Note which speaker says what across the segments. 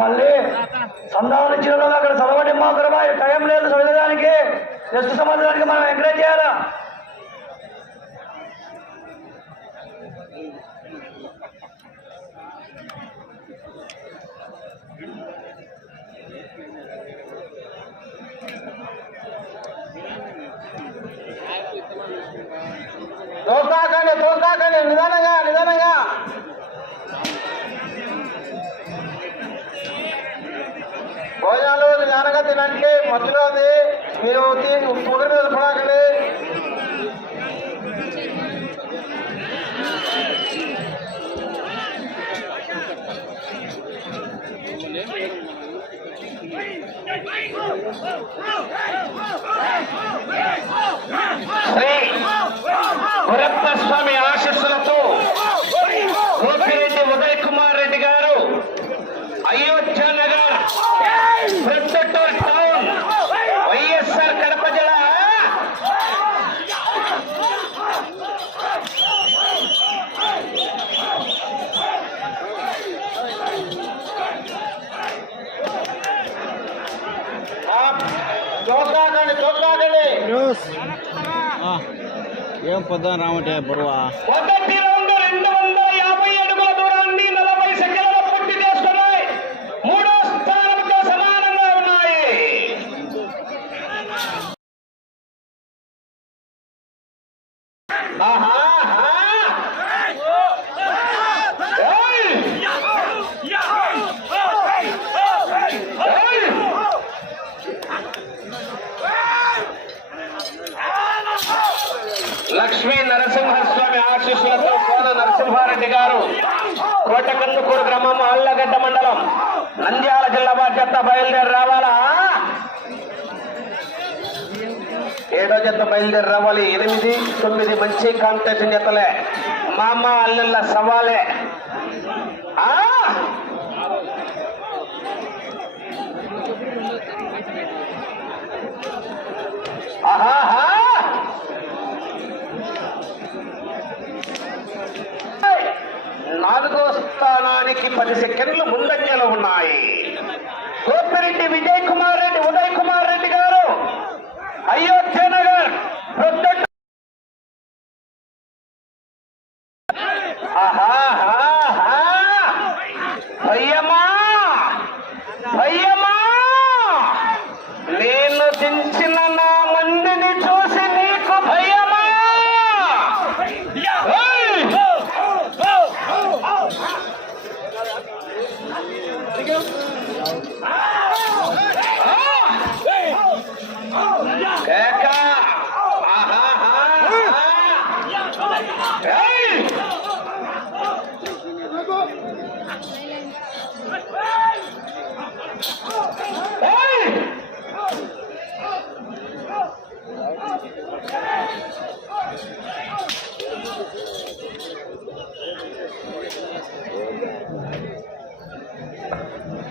Speaker 1: మళ్ళీ సంధానం ఇచ్చిన అక్కడ చదవండి మాత్రమే టైం లేదు చదివేదానికి. నెక్స్ట్ సంవత్సరానికి మనం ఎంకరేజ్ చేయాలా
Speaker 2: తోకాకండి తోకాకండి నిదానంగా నిదానంగా భోజనాలు నిదానంగా తినండి. మధ్యలో అది మీరు పొగ మీద పడకండి.
Speaker 3: శ్రీ గురప్ప స్వామి ఆశస్సులతో ಏನ್ ಪದ ರಾಮಟೆ ಬರುವ నరసింహారెడ్డి గారు కోటకందుకూరు గ్రామం అల్లగడ్డ మండలం నంద్యాల జిల్లా బాధ్యత బయలుదేరి రావాలా? ఏడో జత బయలుదేరి రావాలి? ఎనిమిది తొమ్మిది మంచి కాంపిటీషన్ జతలే. మామ అల్లెళ్ళ సవాలే. ఆ ఆహాహా నాలుగో స్థానానికి పది సెకండ్లు ముందంజలు ఉన్నాయి. కోపిరెడ్డి విజయ్ కుమార్ రెడ్డి ఉదయ్ కుమార్ రెడ్డి గారు. అయోధ్య నగర్ ప్రొద్దుట ఆహాహాహా. భయ్యమా భయ్యమా నేను దించిన నా మందిని చూసి నీకు భయమా ఏయ్! కేక! ఆహాహా! ఏయ్! ఏయ్!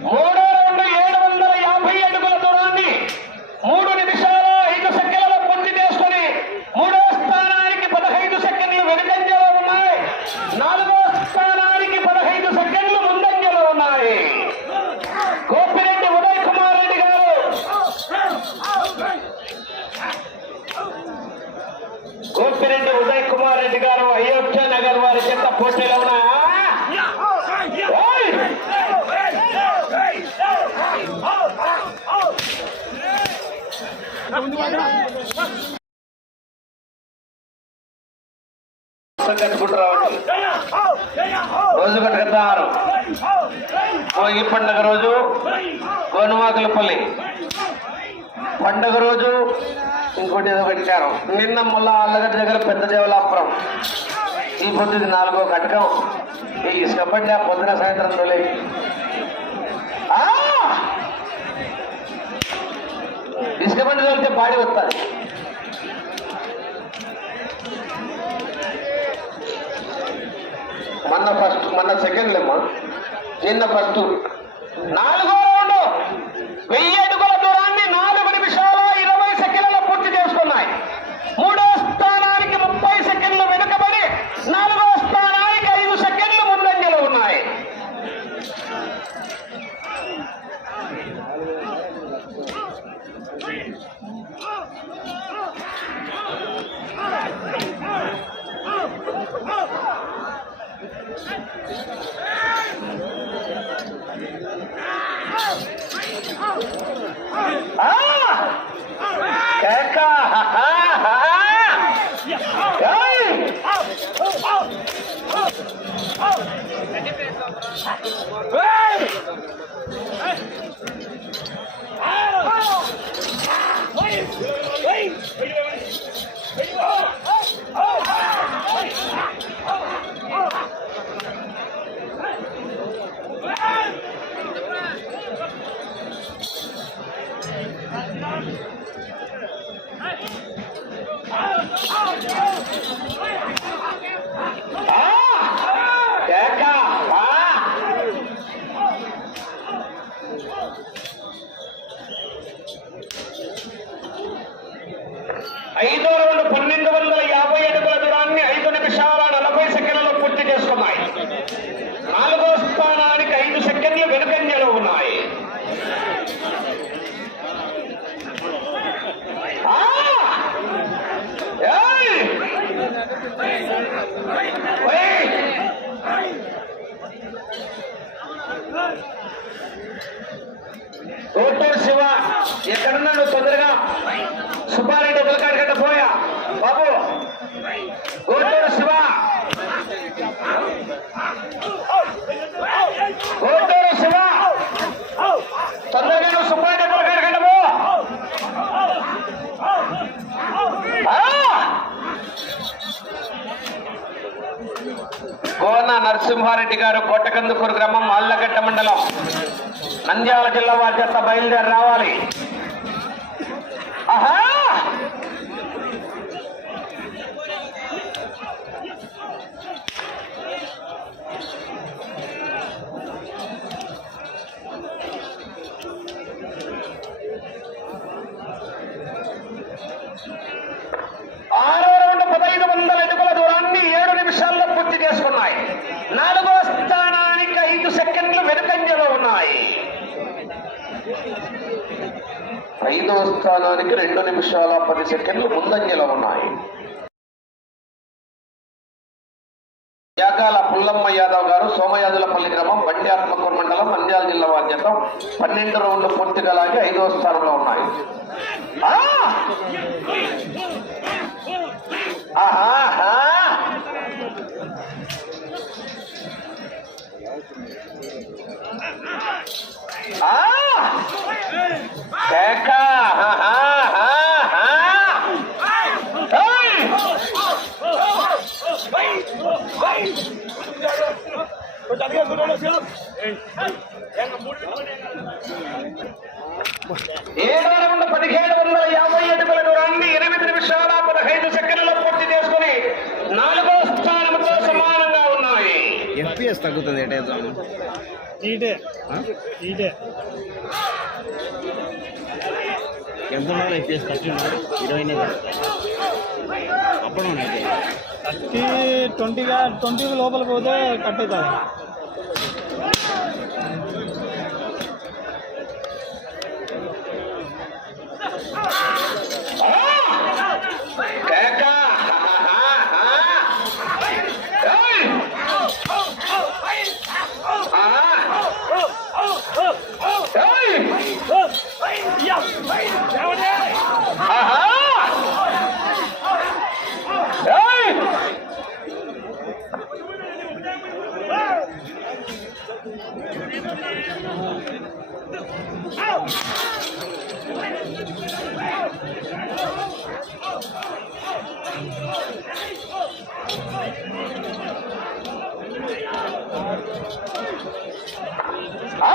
Speaker 3: మూడో రౌండ్ ఏడు వందల యాభై అడుగుల దూరాన్ని మూడు నిమిషాల ఐదు సెకండ్ల పూర్తి చేసుకుని మూడో స్థానానికి పదహైదు సెకండ్లు వెనుకంజలో ఉన్నాయి నాలుగో స్థానానికి పదహైదు సెకండ్లు ముందంజలో ఉన్నాయి గోపిరెడ్డి ఉదయ్ కుమార్ రెడ్డి గారు గోపిరెడ్డి ఉదయ్ కుమార్ రెడ్డి గారు అయోధ్య నగర్ వారి చెత్త పోటీలో ఉన్నా ఓయ్! కట్టుకుంటూ రావండి రోజు కట్టుకుంటారు భోగి పండుగ రోజు గోనుమాకులపల్లి పండుగ రోజు ఇంకోటి ఏదో పెట్టారు నిన్న మళ్ళా అల్లగడ్డ దగ్గర పెద్ద దేవలాపురం ఈ పొద్దుది నాలుగో కటకం ఈ ఇసుక ఆ పొద్దున సాయంత్రం తొలి. ఇష్టపడి బండి తోలితే బాడీ వస్తుంది. మొన్న ఫస్ట్ మన సెకండ్ లేమ్మా నిన్న ఫస్ట్. నాలుగో రౌండ్. వెయ్యి అడుగు కోన నరసింహారెడ్డి గారు కొట్టకందుకూరు గ్రామం అల్లగడ్డ మండలం. నంద్యాల జిల్లా వారి చేత బయలుదేరి రావాలి ఆహా ఆరో రౌండ్ పదహైదు వందల అడుగుల దూరాన్ని ఏడు నిమిషాల్లో పూర్తి చేసుకున్నాయి నాలుగో స్థానానికి ఐదు సెకండ్లు వెనుకంజలో ఉన్నాయి ఐదవ స్థానానికి రెండు నిమిషాల పది సెకండ్లు ముందంజలో ఉన్నాయి. యాగాల పుల్లమ్మ యాదవ్ గారు సోమయాజులపల్లి గ్రామం బండ్యాత్మకూరు మండలం మంద్యాల జిల్లా వాద్యతం పన్నెండు రౌండ్లు పూర్తిగా లాగి ఐదవ స్థానంలో ఉన్నాయి. ఆ! ఆహా వందల పదిహేడు వందల యాభై అడుగుల దూరాన్ని ఎనిమిది నిమిషాల పదహైదు సెకండ్లలో పూర్తి చేసుకుని నాలుగో స్థానంతో సమానంగా ఉన్నాయి.
Speaker 4: ఎఫ్పిఎస్ తగ్గుతుంది ఎటేదో
Speaker 5: ఈటే ఈటే
Speaker 4: ఎంత ఉండాలి ఎఫ్పిఎస్ థర్టీ ఉండాలి ఇరవైనే అప్పుడు ఉన్నాయి
Speaker 5: థర్టీ ట్వంటీగా ట్వంటీ లోపల పోతే కట్ అవుతుంది
Speaker 3: కేక ఏయ్! ఆ! ఏయ్! ఆహా! ఏయ్! ఆ!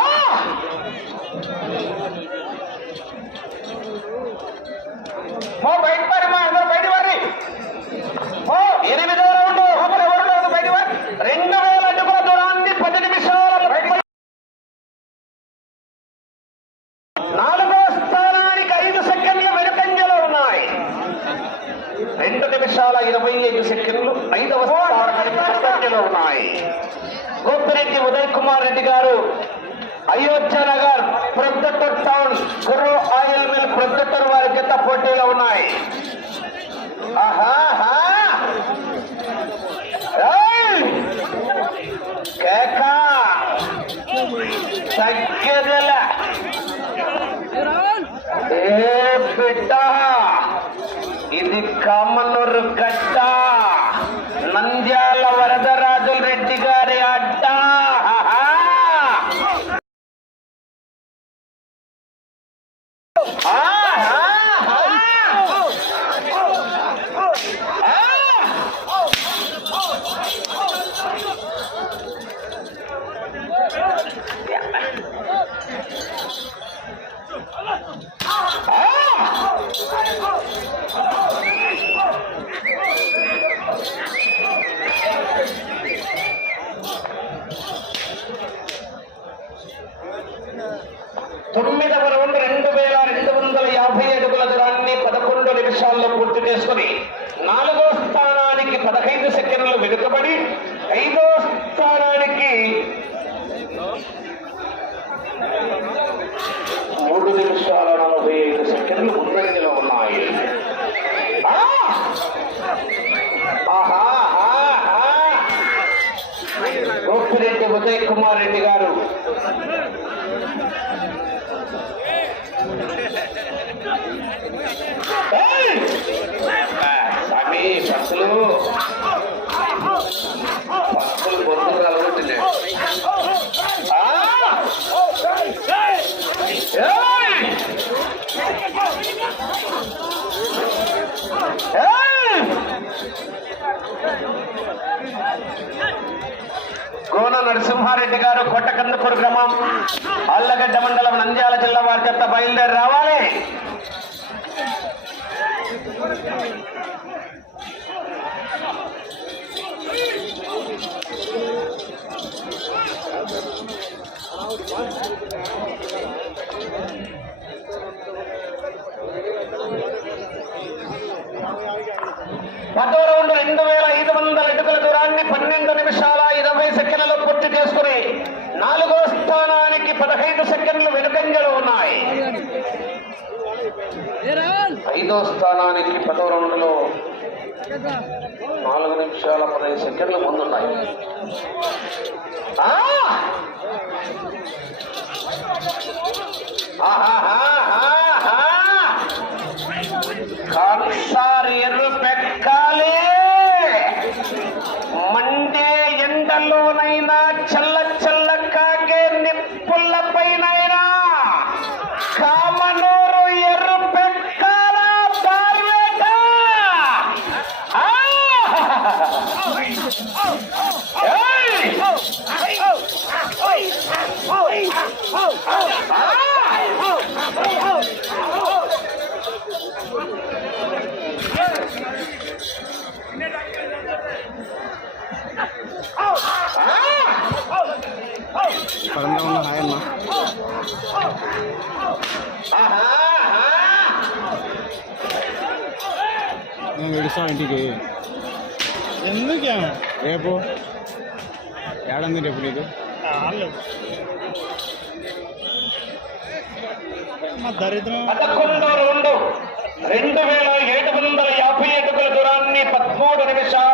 Speaker 3: మో బయట పారి మా అందరూ బయట పారి మో ఎనిమిదో రౌండ్ లోపల ఎవరు లేదు బయట పారి రెండు వేల అడుగుల దూరాన్ని పది నిమిషాల బయట పారి. నాలుగో స్థానానికి ఐదు సెకండ్లు వెనుకంజలో ఉన్నాయి రెండు నిమిషాల ఇరవై ఐదు సెకండ్లు ఐదవ స్థానానికి వెనుకంజలో ఉన్నాయి Gopireddy Uday Kumar Reddy garu Ayodhya Nagar Proddatur town Guru oil mill Proddatur వారి కింద పోటీలో ఉన్నాయి ఆహాహా. ఏయ్! కేక తగ్గేదిలే ఏ బిడ్డ ఇది కామనూరు గడ్డ నంద్యాల వరదరాజుల రెడ్డి గారి అడ్డ ఆహా! పూర్తి చేసుకుని నాలుగో స్థానానికి పదహైదు సెకండ్లు వెనుకబడి ఐదో స్థానానికి మూడు నిమిషాల నలభై ఐదు సెకండ్లు ముందంజలో ఉన్నాయి ఆ! ఆహా, ఆహా, ఆహా. గోపిరెడ్డి ఉదయ్ కుమార్ రెడ్డి గారు. ఏయ్! స్వామి బస్సులు బస్సులు బొద్దు కలగొట్టినాయి గోన నరసింహారెడ్డి గారు కొట్టకందుకూరు గ్రామం అల్లగడ్డ మండలం నంద్యాల జిల్లా వారి చెత్త బయలుదేరి రావాలి. పదో రౌండ్ రెండు వేల ఐదు వందల అడుగుల దూరాన్ని పన్నెండు నిమిషాల ఇరవై సెకండ్లలో పూర్తి చేసుకుని నాలుగో స్థానానికి పదహైదు సెకండ్లు వెనుకంజలు ఉన్నాయి ఐదో స్థానానికి పదో రౌండ్లో నాలుగు నిమిషాల పదహైదు సెకండ్లు ముందున్నాయి ఆ!
Speaker 4: విడుస్తాను ఇంటికి
Speaker 5: ఎందుకే
Speaker 4: రేపు? ఏడంది రేపు
Speaker 5: మా దరిద్రం.
Speaker 3: పదకొండు రెండు. రెండు వేల ఏడు వందల యాభై అడుగుల దూరాన్ని పదమూడు నిమిషాల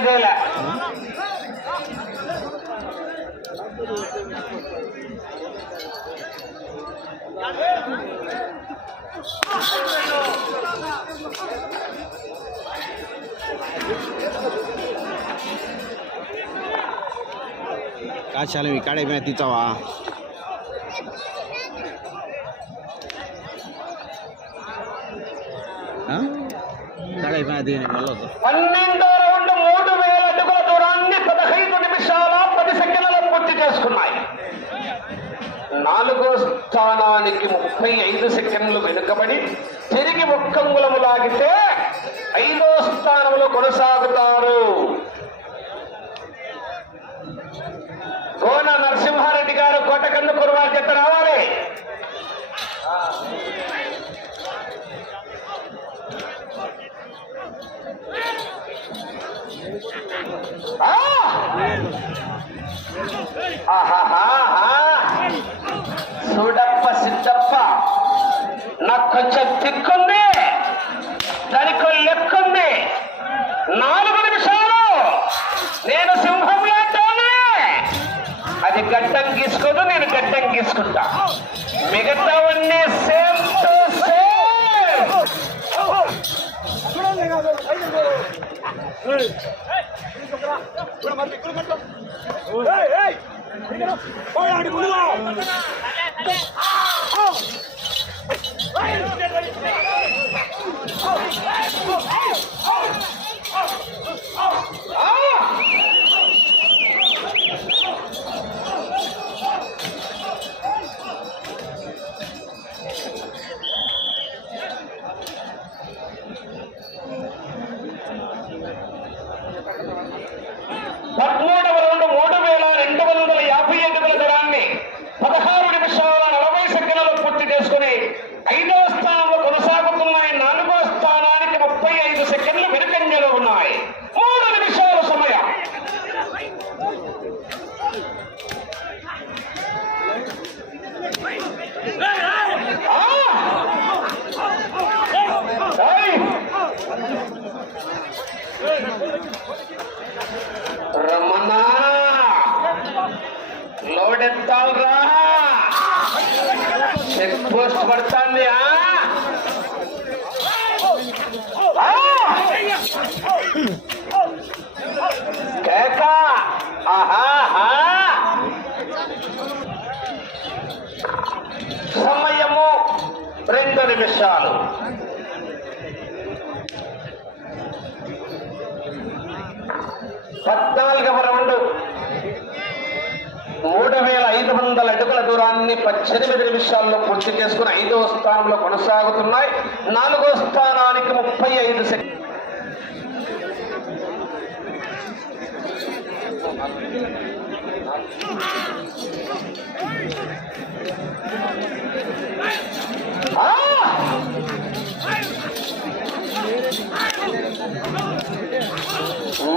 Speaker 3: বেলা காய்ச்சாலும் கடை மேல தீத்தவா கடை மேல தீ நல்லது నాలుగో స్థానానికి ముప్పై ఐదు సెకండ్లు వెనుకబడి తిరిగి ముక్కంగులము లాగితే ఐదో స్థానంలో కొనసాగుతారు. కోన నరసింహారెడ్డి గారు కోటకన్ను వారి చెత్త రావాలి. ఆహాహా! చూడప్ప సిద్ధప్ప నాకు కొంచెం తిక్కుంది దానికి లెక్కుంది నాలుగు నిమిషాలు నేను సింహం లాంటోనే అది గడ్డం గీసుకోదు నేను గడ్డం గీసుకుంటా మిగతావన్నీ సేమ్ టు సేమ్ Oh! పడుతుంది కేక ఆహా. సమయము రెండు నిమిషాలు. పద్నాలుగవ రౌండ్. మూడు వేల ఐదు వందల అడుగుల దూరాన్ని పద్దెనిమిది నిమిషాల్లో పూర్తి చేసుకుని ఐదవ స్థానంలో కొనసాగుతున్నాయి. నాలుగో స్థానానికి ముప్పై ఐదు సెకండ్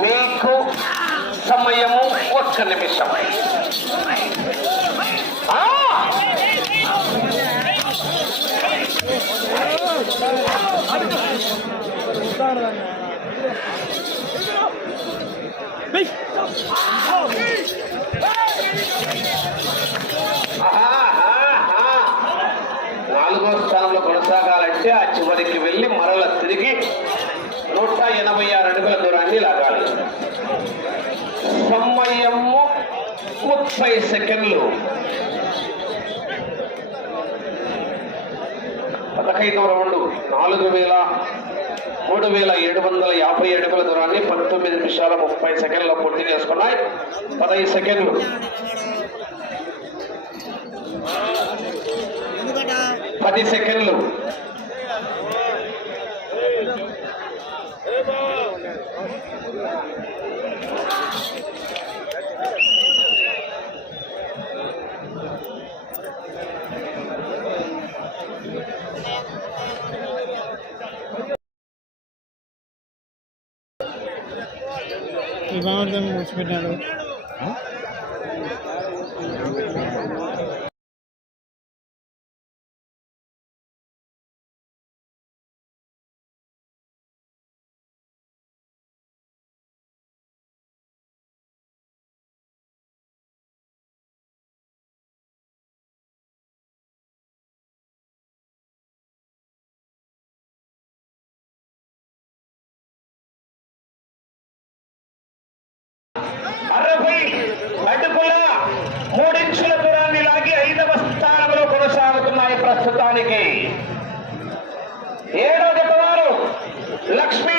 Speaker 3: మీకు సమయము ఒక్క నిమిషం ఆ! ఆహాహా. నాలుగో స్థానంలో కొనసాగాలంటే ఆ చివరికి వెళ్ళి మరల తిరిగి నూట ఎనభై ఆరు అడుగుల దూరాన్ని లాగాలి. సమయము ముప్పై సెకండ్లు. పదహైదవ రౌండ్ నాలుగు వేల మూడు వేల ఏడు వందల యాభై అడుగుల దూరాన్ని పంతొమ్మిది నిమిషాల ముప్పై సెకండ్ల పూర్తి చేసుకున్నాయి. పదహైదు సెకండ్లు. పది సెకండ్లు.
Speaker 5: బాగుంటుంది మూసిపెట్టినాడు
Speaker 3: కొనసాగుతున్నాయి ఏడో చెప్పవారు లక్ష్మీ